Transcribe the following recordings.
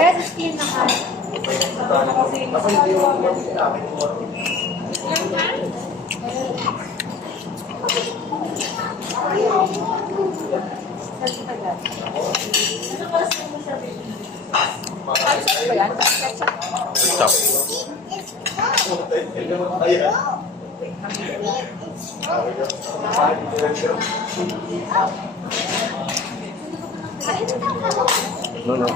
Yes, clean naman. Stop. No, no.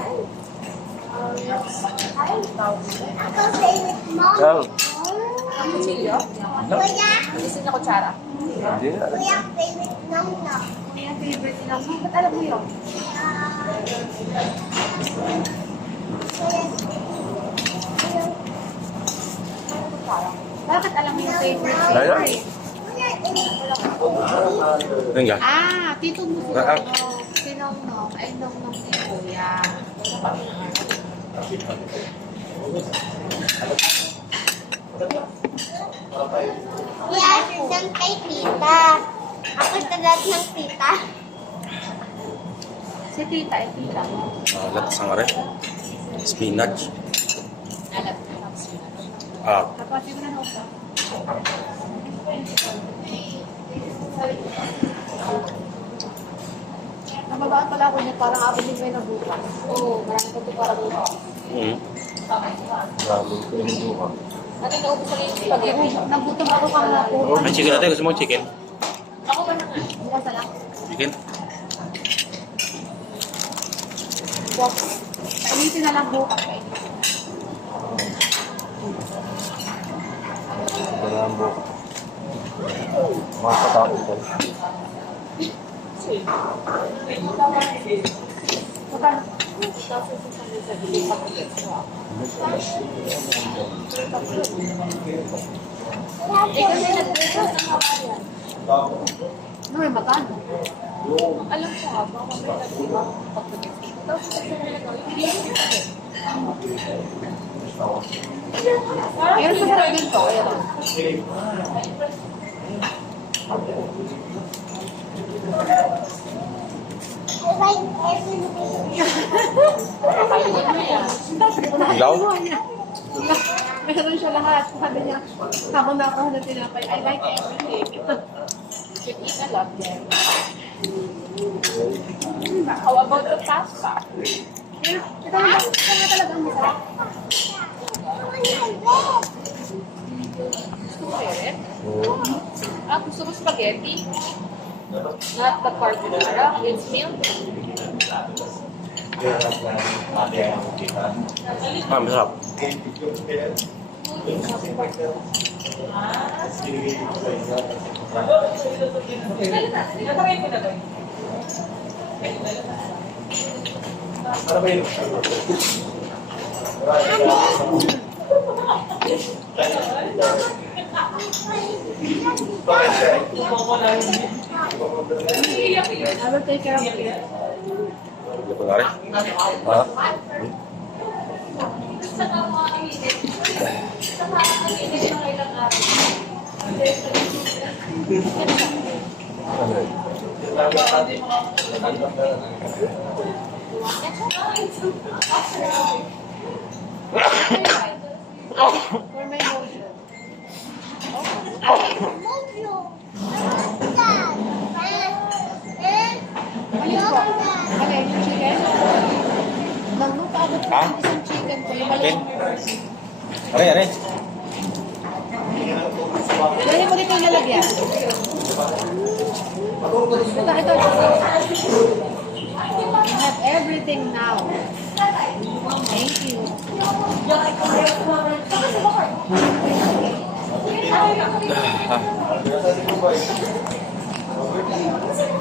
Go. Kutsilyo? Gusto niya kutsara? Hindi. Kuya, favorite nong-nong. Kuya, favorite nong-nong. Ba't alam mo yun? Bakit alam mo yung favorite? Kaya? Enggak. Ah, tito mo si Ah. Si Nong-Nong ay Nong-Nong ni Kuya. Kuya, dyan kay tita. Ako tagat ng tita. Si tita ay tita mo. Alat sangare. Spinach. Alam. Ah. Tapos yung nanong ka. Nababaan pala ako niya parang ako din kayo na bukas. Oo, marami ko ito para bukas. Lalo ko yung buka. Natin naubos sa yung spaghetti. Nagutom ako kahapon. May chicken natin. Gusto mo chicken? Ako ba naman? Bukas na lang. Chicken? Bukas. Kainitin na lang bukas. Wala ang buka. Mga katapos ko. Magkano? No, may magkano? Alam ko nga, baka may nag-iba pag-text. Tapos meron pa sarap dito. I like everything. Ilaw? Meron siya lahat. Sabi niya, habang nakakuha na tinapay, I like everything. Should eat a lot then. How about the pasta? Ito na talagang masarap. Gusto mo rin? Ah, gusto mo spaghetti? Not the carbonara, it's milk. Ah, masarap. I will take care of you. Hindi ko na rin. Ha? For my motion. Okay, yung chicken. Nang paabot ko yung isang chicken ko. Yung Chicken? maliit. Aray, aray. Dali mo dito yung lalagyan. Ito. You have everything now. Thank you.